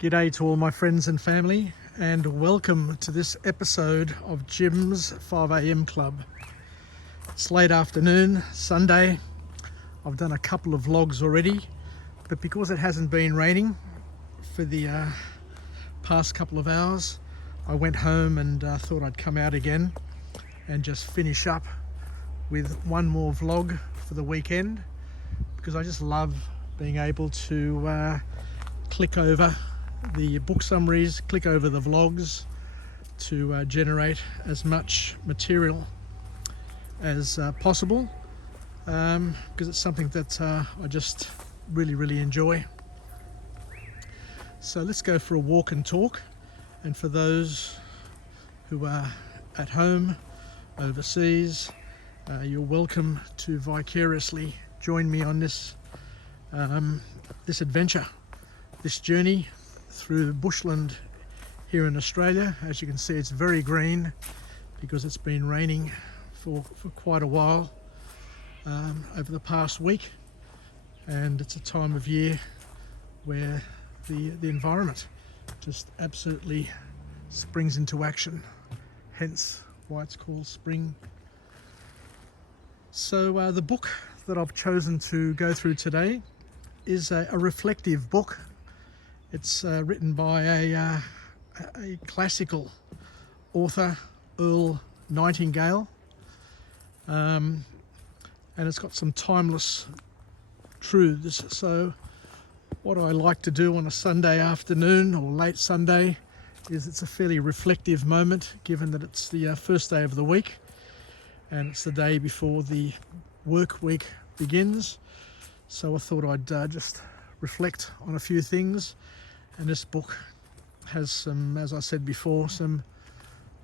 G'day to all my friends and family, and welcome to this episode of Jim's 5am Club. It's late afternoon, Sunday. I've done a couple of vlogs already, but because it hasn't been raining for the past couple of hours, I went home and thought I'd come out again and just finish up with one more vlog for the weekend, because I just love being able to click over the book summaries, click over the vlogs to generate as much material as possible, because it's something that I just really enjoy. So let's go for a walk and talk, and for those who are at home, overseas, you're welcome to vicariously join me on this this adventure, this journey through bushland here in Australia. As you can see, it's very green because it's been raining for quite a while over the past week, and it's a time of year where the environment just absolutely springs into action, hence why it's called spring. So the book that I've chosen to go through today is a reflective book. It's written by a classical author, Earl Nightingale, and it's got some timeless truths. So what I like to do on a Sunday afternoon or late Sunday is it's a fairly reflective moment, given that it's the first day of the week and it's the day before the work week begins. So I thought I'd just reflect on a few things. And this book has some, as I said before, some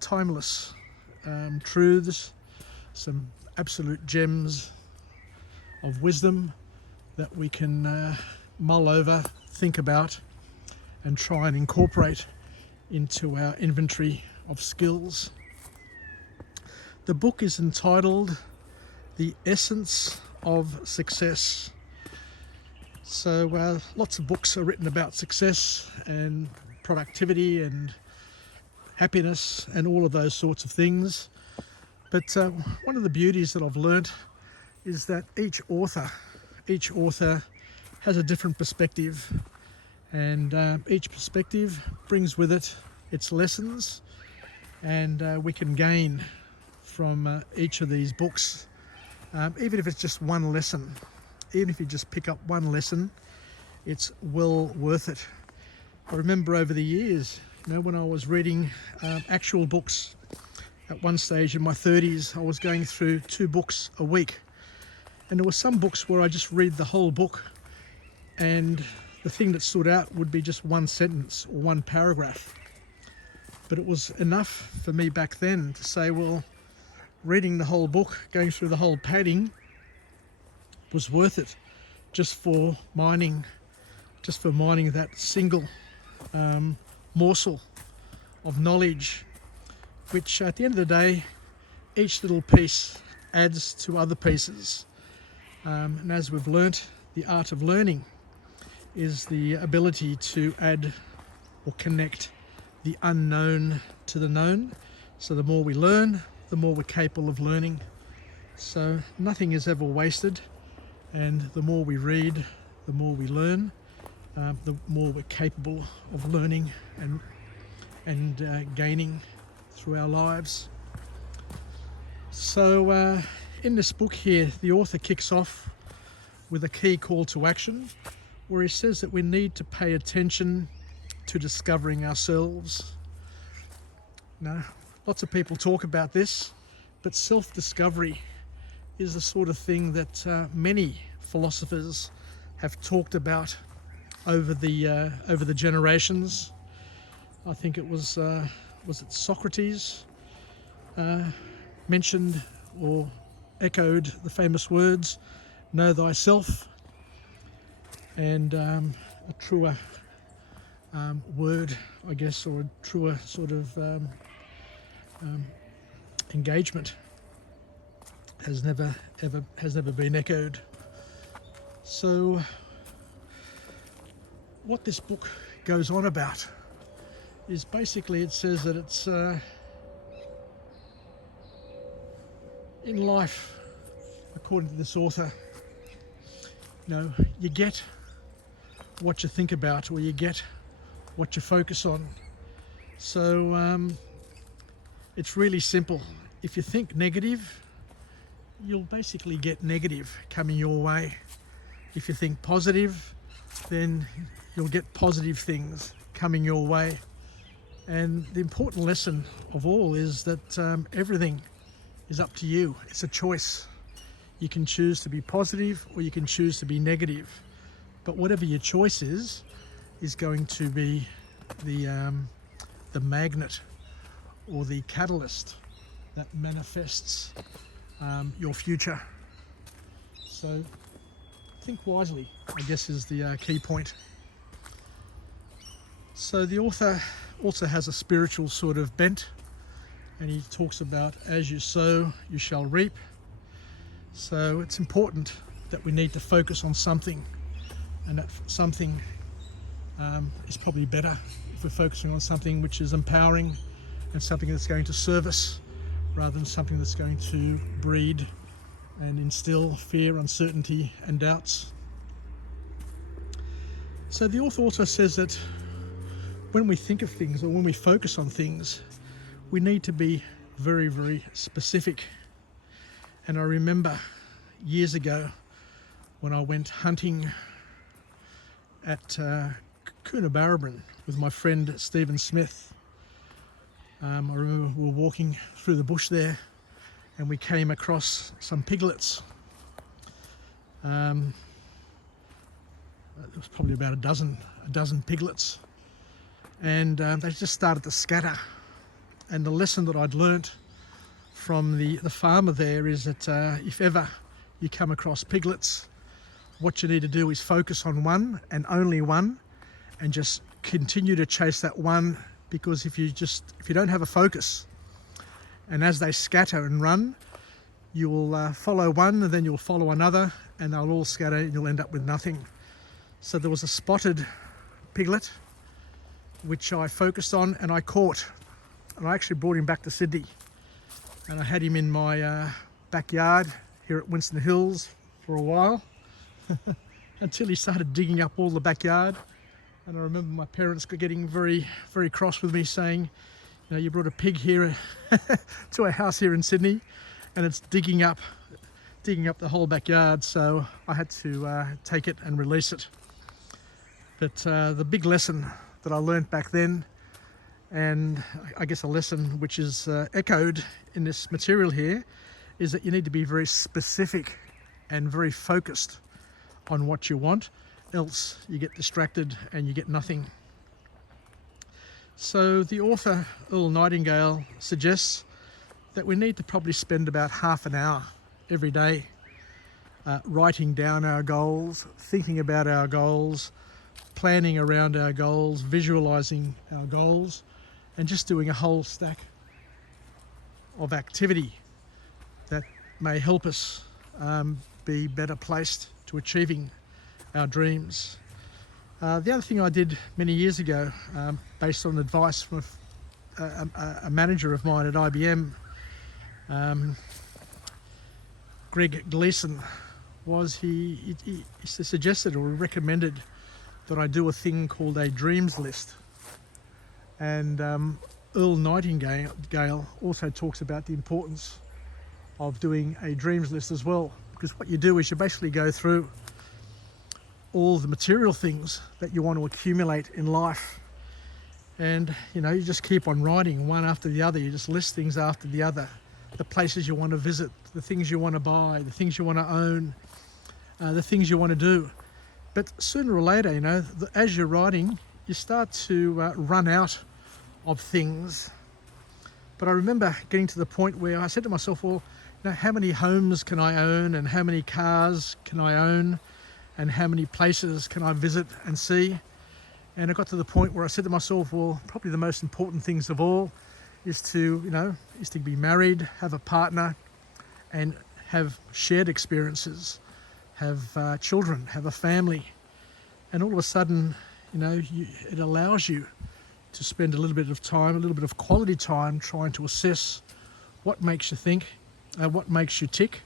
timeless truths, some absolute gems of wisdom that we can mull over, think about, and try and incorporate into our inventory of skills. The book is entitled The Essence of Success. So lots of books are written about success and productivity and happiness and all of those sorts of things. But one of the beauties that I've learnt is that each author has a different perspective, and each perspective brings with it its lessons, and we can gain from each of these books, even if it's just one lesson. Even if you just pick up one lesson, it's well worth it. I remember over the years, when I was reading actual books, at one stage in my 30s, I was going through 2 books a week. And there were some books where I just read the whole book, and the thing that stood out would be just one sentence or one paragraph. But it was enough for me back then to say, well, reading the whole book, going through the whole padding, was worth it, just for mining that single morsel of knowledge, which at the end of the day, each little piece adds to other pieces. And as we've learnt, the art of learning is the ability to add or connect the unknown to the known. So the more we learn, the more we're capable of learning. So nothing is ever wasted. And the more we read, the more we learn, the more we're capable of learning and gaining through our lives. So in this book here, the author kicks off with a key call to action, where he says that we need to pay attention to discovering ourselves. Now, lots of people talk about this, but self-discovery is the sort of thing that many philosophers have talked about over the generations. I think it was it Socrates mentioned or echoed the famous words, "Know thyself," and a truer word, I guess, or a truer sort of engagement has never been echoed. So what this book goes on about is basically, it says that it's in life, according to this author, you get what you think about, or you get what you focus on. So it's really simple. If you think negative, you'll basically get negative coming your way. If you think positive, then you'll get positive things coming your way. And the important lesson of all is that everything is up to you. It's a choice. You can choose to be positive or you can choose to be negative. But whatever your choice is going to be the magnet or the catalyst that manifests your future. So think wisely, I guess, is the key point. So the author also has a spiritual sort of bent, and he talks about, as you sow, you shall reap. So it's important that we need to focus on something, and that something is probably better if we're focusing on something which is empowering and something that's going to serve us, rather than something that's going to breed and instill fear, uncertainty and doubts. So the author also says that when we think of things, or when we focus on things, we need to be very, very specific. And I remember years ago when I went hunting at Coonabarabran with my friend Stephen Smith. I remember we were walking through the bush there and we came across some piglets. There was probably about a dozen piglets, and they just started to scatter. And the lesson that I'd learnt from the farmer there is that if ever you come across piglets, what you need to do is focus on one and only one, and just continue to chase that one. Because if you don't have a focus, and as they scatter and run, you will follow one, and then you'll follow another, and they'll all scatter and you'll end up with nothing. So there was a spotted piglet which I focused on and I caught, and I actually brought him back to Sydney, and I had him in my backyard here at Winston Hills for a while until he started digging up all the backyard. And I remember my parents getting very, very cross with me, saying, you brought a pig here to our house here in Sydney, and it's digging up the whole backyard. So I had to take it and release it. But the big lesson that I learnt back then, and I guess a lesson which is echoed in this material here, is that you need to be very specific and very focused on what you want. Else you get distracted and you get nothing. So the author, Earl Nightingale, suggests that we need to probably spend about half an hour every day writing down our goals, thinking about our goals, planning around our goals, visualizing our goals, and just doing a whole stack of activity that may help us be better placed to achieving our dreams. The other thing I did many years ago, based on advice from a manager of mine at IBM, Greg Gleason, was he suggested or recommended that I do a thing called a dreams list. And Earl Nightingale also talks about the importance of doing a dreams list as well, because what you do is you basically go through all the material things that you want to accumulate in life, and you just keep on writing one after the other. You just list things after the other, the places you want to visit, the things you want to buy, the things you want to own, the things you want to do. But sooner or later, as you're writing, you start to run out of things. But I remember getting to the point where I said to myself, well, how many homes can I own, and how many cars can I own, and how many places can I visit and see? And I got to the point where I said to myself, well, probably the most important things of all is to be married, have a partner, and have shared experiences, have children, have a family. And all of a sudden, it allows you to spend a little bit of time, a little bit of quality time, trying to assess what makes you think, what makes you tick,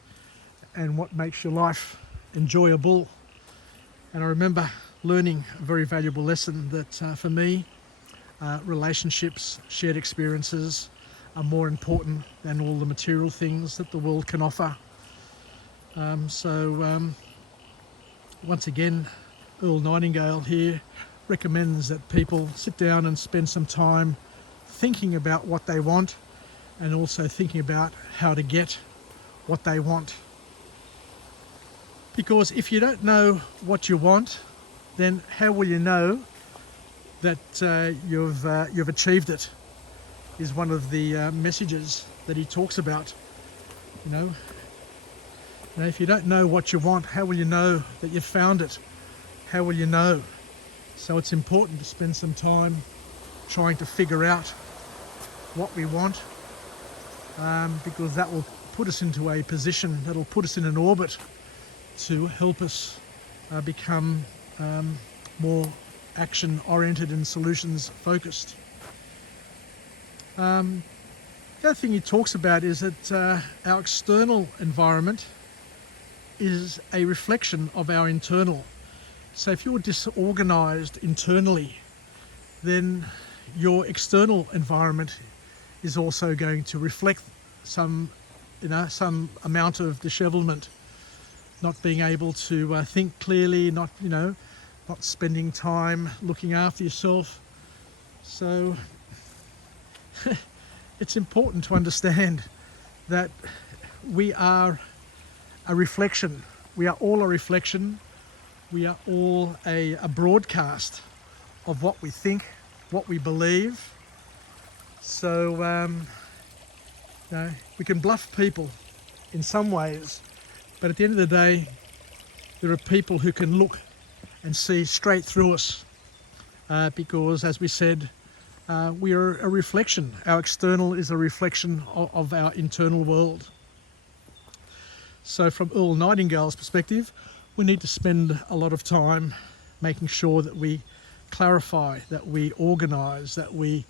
and what makes your life enjoyable. And I remember learning a very valuable lesson that for me, relationships, shared experiences are more important than all the material things that the world can offer. Once again, Earl Nightingale here recommends that people sit down and spend some time thinking about what they want, and also thinking about how to get what they want. Because if you don't know what you want, then how will you know that you've achieved it? Is one of the messages that he talks about. If you don't know what you want, how will you know that you've found it? How will you know? So it's important to spend some time trying to figure out what we want, because that will put us into a position, that'll put us in an orbit to help us become more action-oriented and solutions-focused. The other thing he talks about is that our external environment is a reflection of our internal. So if you're disorganized internally, then your external environment is also going to reflect some amount of dishevelment, not being able to think clearly, not spending time looking after yourself. So it's important to understand that we are a reflection. We are all a reflection. We are all a broadcast of what we think, what we believe. So we can bluff people in some ways, but at the end of the day, there are people who can look and see straight through us, because, as we said, we are a reflection. Our external is a reflection of our internal world. So from Earl Nightingale's perspective, we need to spend a lot of time making sure that we clarify, that we organise, that we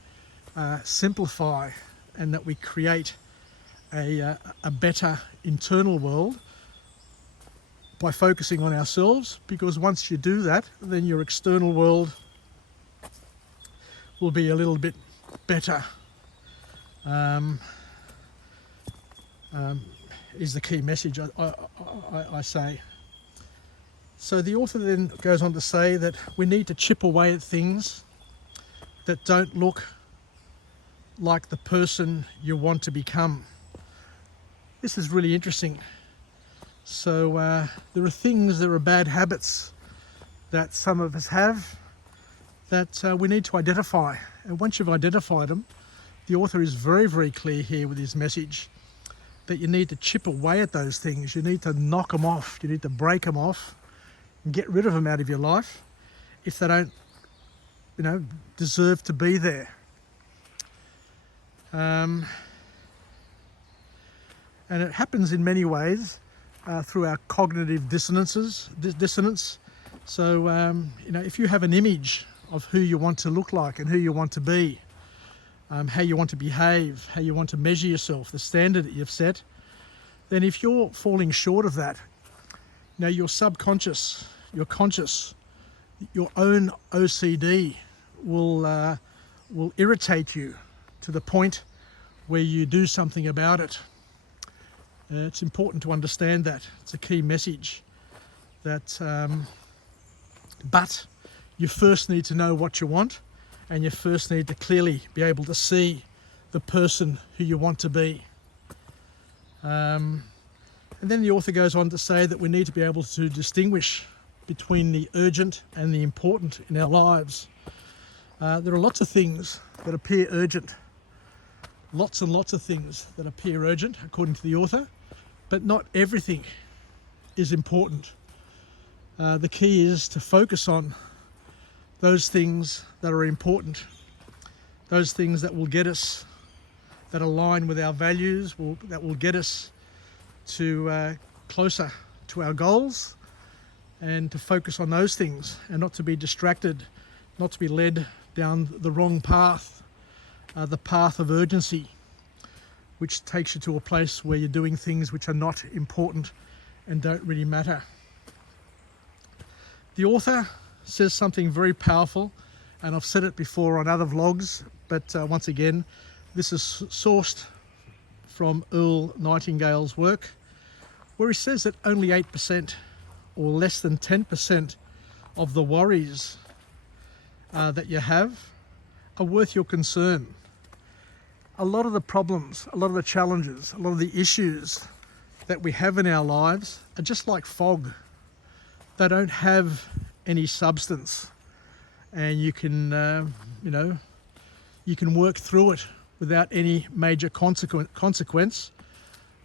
simplify, and that we create a better internal world by focusing on ourselves, because once you do that, then your external world will be a little bit better, is the key message I say. So the author then goes on to say that we need to chip away at things that don't look like the person you want to become. This is really interesting. So there are bad habits that some of us have that we need to identify. And once you've identified them, the author is very, very clear here with his message that you need to chip away at those things. You need to knock them off. You need to break them off and get rid of them out of your life if they don't, deserve to be there. And it happens in many ways through our cognitive dissonance. So, if you have an image of who you want to look like and who you want to be, how you want to behave, how you want to measure yourself, the standard that you've set, then if you're falling short of that, your subconscious, your conscious, your own OCD will irritate you to the point where you do something about it. It's important to understand that. It's a key message. But you first need to know what you want, and you first need to clearly be able to see the person who you want to be. And then the author goes on to say that we need to be able to distinguish between the urgent and the important in our lives. There are lots of things that appear urgent. Lots and lots of things that appear urgent, according to the author, but not everything is important. The key is to focus on those things that are important, those things that will get us, that align with our values, that will get us to closer to our goals, and to focus on those things and not to be distracted not to be led down the wrong path, the path of urgency, which takes you to a place where you're doing things which are not important and don't really matter. The author says something very powerful, and I've said it before on other vlogs, but once again, this is sourced from Earl Nightingale's work, where he says that only 8% or less than 10% of the worries that you have are worth your concern. A lot of the problems, a lot of the challenges, a lot of the issues that we have in our lives are just like fog. They don't have any substance, and you can, you can work through it without any major consequence.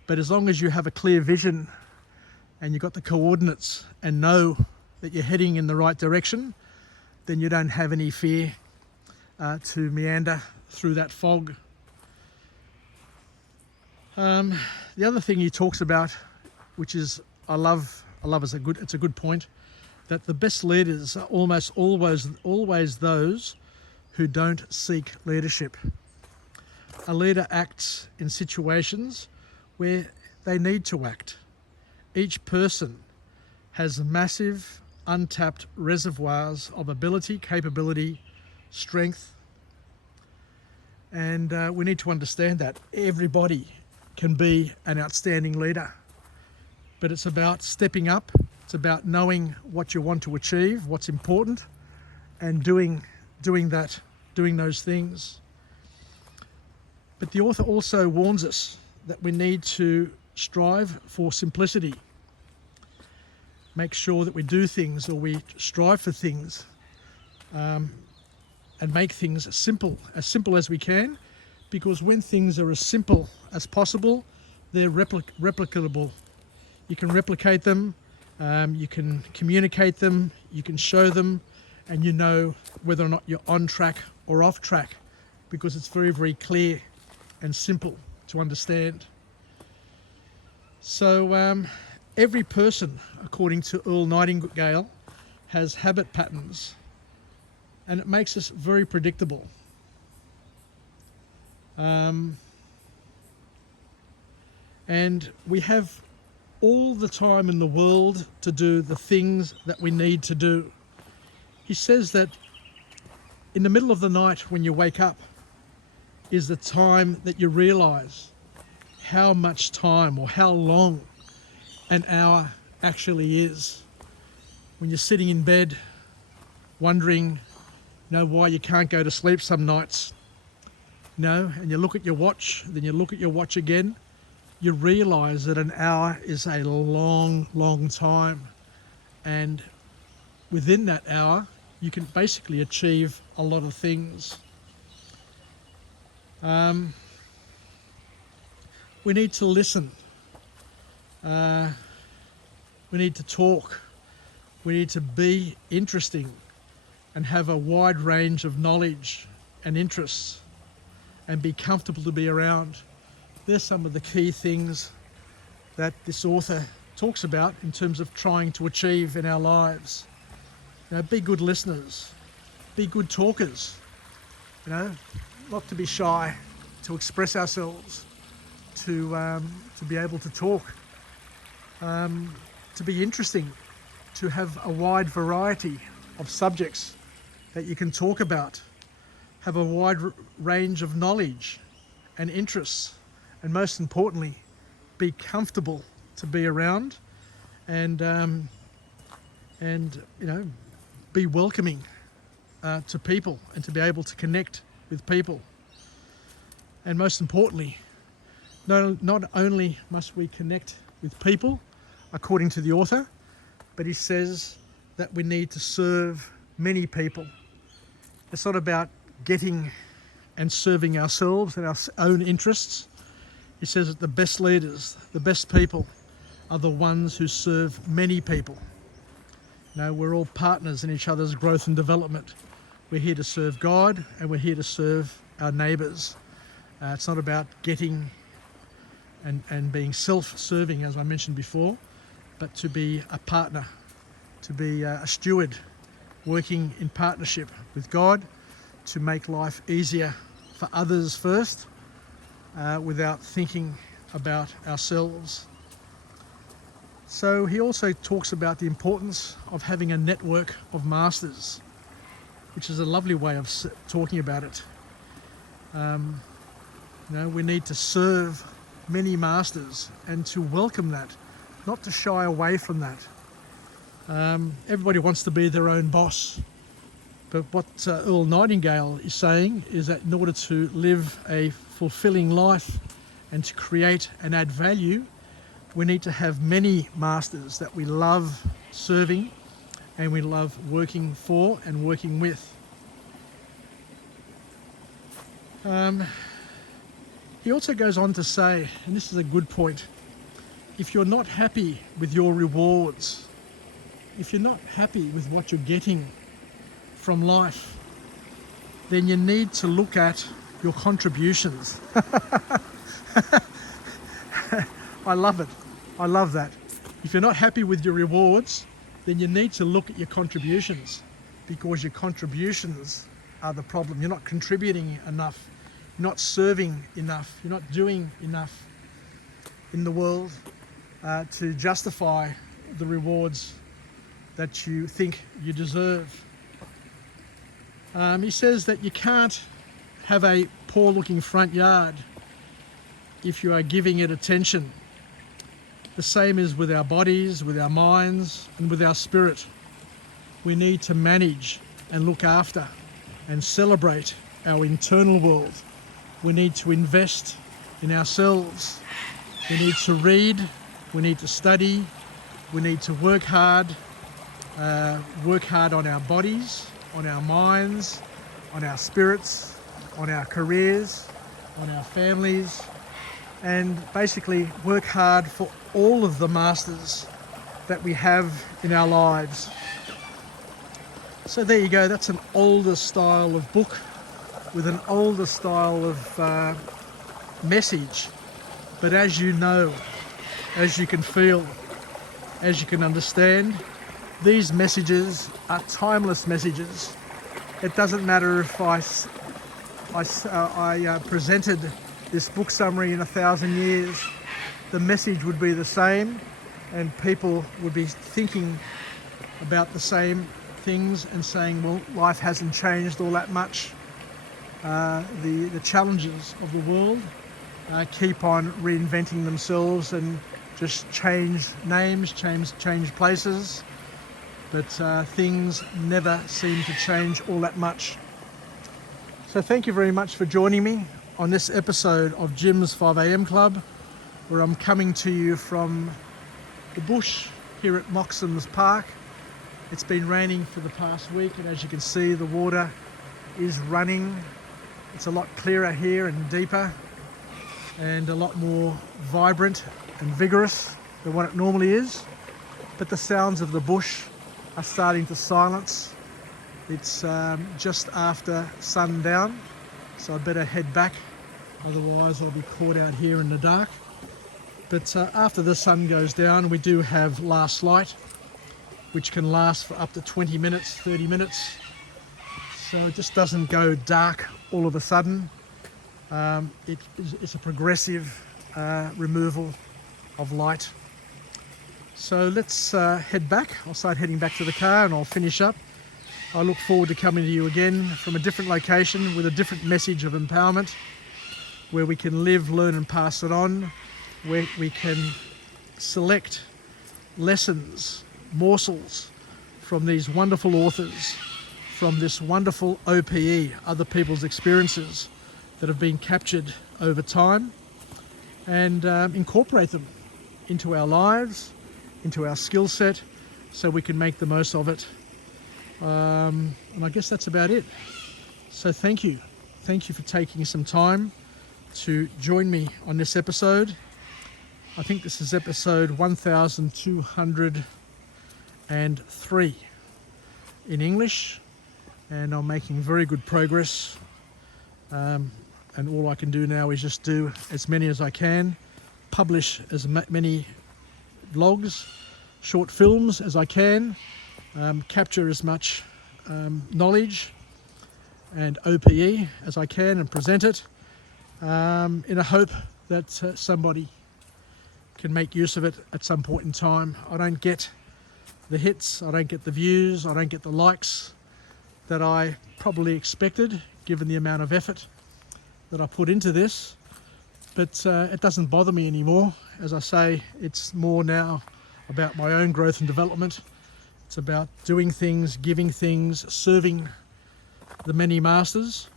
But as long as you have a clear vision and you've got the coordinates and know that you're heading in the right direction, then you don't have any fear to meander through that fog. The other thing he talks about, which is I love it's a good point, that the best leaders are almost always those who don't seek leadership. A leader acts in situations where they need to act. Each person has massive untapped reservoirs of ability, capability, strength, and we need to understand that everybody can be an outstanding leader, but it's about stepping up. It's about knowing what you want to achieve, what's important, and doing those things. But the author also warns us that we need to strive for simplicity. Make sure that we do things, or we strive for things, and make things as simple as we can, because when things are as simple as possible, they're replicable. You can replicate them, you can communicate them, you can show them, and you know whether or not you're on track or off track, because it's very, very clear and simple to understand. So every person, according to Earl Nightingale, has habit patterns, and it makes us very predictable. And we have all the time in the world to do the things that we need to do. He says that in the middle of the night when you wake up is the time that you realize how much time or how long an hour actually is. When you're sitting in bed wondering, why you can't go to sleep some nights, and you look at your watch, then you look at your watch again, you realize that an hour is a long, long time. And within that hour, you can basically achieve a lot of things. We need to listen. We need to talk. We need to be interesting and have a wide range of knowledge and interests and be comfortable to be around. There's some of the key things that this author talks about in terms of trying to achieve in our lives. Be good listeners, be good talkers, not to be shy, to express ourselves, to be able to talk, to be interesting, to have a wide variety of subjects that you can talk about, have a wide range of knowledge and interests, and most importantly, be comfortable to be around, and be welcoming to people, and to be able to connect with people. And most importantly, not only must we connect with people, according to the author, but he says that we need to serve many people. It's not about getting and serving ourselves and our own interests. He says that the best leaders, the best people, are the ones who serve many people. We're all partners in each other's growth and development. We're here to serve God, and we're here to serve our neighbours. It's not about getting and being self-serving, as I mentioned before, but to be a partner, to be a steward, working in partnership with God to make life easier for others first, without thinking about ourselves. So he also talks about the importance of having a network of masters, which is a lovely way of talking about it. We need to serve many masters and to welcome that, not to shy away from that. Everybody wants to be their own boss, but what Earl Nightingale is saying is that in order to live a fulfilling life and to create and add value, we need to have many masters that we love serving and we love working for and working with. He also goes on to say, and this is a good point, if you're not happy with your rewards, if you're not happy with what you're getting from life, then you need to look at your contributions. I love it. I love that. If you're not happy with your rewards, then you need to look at your contributions, because your contributions are the problem. You're not contributing enough. You're not serving enough. You're not doing enough in the world to justify the rewards that you think you deserve. He says that you can't have a poor-looking front yard if you are giving it attention. The same is with our bodies, with our minds, and with our spirit. We need to manage and look after and celebrate our internal world. We need to invest in ourselves. We need to read. We need to study. We need to work hard on our bodies, on our minds, on our spirits, on our careers, on our families, and basically work hard for all of the masters that we have in our lives. So there you go, that's an older style of book with an older style of message. But as you know, as you can feel, as you can understand, these messages are timeless messages. It doesn't matter if I presented this book summary in 1,000 years, the message would be the same and people would be thinking about the same things and saying, well, life hasn't changed all that much. The challenges of the world keep on reinventing themselves and just change names, change places, but things never seem to change all that much. So thank you very much for joining me on this episode of Jim's 5am Club, where I'm coming to you from the bush here at Moxham's Park. It's been raining for the past week, and as you can see, the water is running. It's a lot clearer here and deeper and a lot more vibrant and vigorous than what it normally is. But the sounds of the bush are starting to silence. It's just after sundown, so I better head back, otherwise I'll be caught out here in the dark. But after the sun goes down, we do have last light, which can last for up to 20 minutes, 30 minutes. So it just doesn't go dark all of a sudden. It's a progressive removal of light. So let's head back. I'll start heading back to the car and I'll finish up. I look forward to coming to you again from a different location with a different message of empowerment, where we can live, learn and pass it on, where we can select lessons, morsels from these wonderful authors, from this wonderful OPE, other people's experiences that have been captured over time, and incorporate them into our lives, into our skill set, so we can make the most of it. And I guess that's about it. So thank you. Thank you for taking some time to join me on this episode. I think this is episode 1203 in English, and I'm making very good progress. And all I can do now is just do as many as I can, publish as many vlogs, short films as I can, capture as much knowledge and OPE as I can and present it in a hope that somebody can make use of it at some point in time. I don't get the hits, I don't get the views, I don't get the likes that I probably expected given the amount of effort that I put into this, but it doesn't bother me anymore. As I say, it's more now about my own growth and development. It's about doing things, giving things, serving the many masters,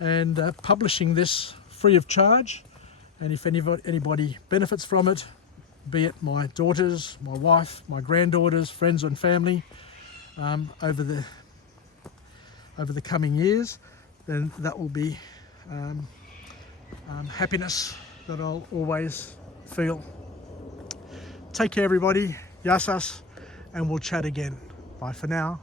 and publishing this free of charge. And if anybody benefits from it, be it my daughters, my wife, my granddaughters, friends and family, over the coming years, then that will be happiness that I'll always feel. Take care everybody, Yasas, and we'll chat again. Bye for now.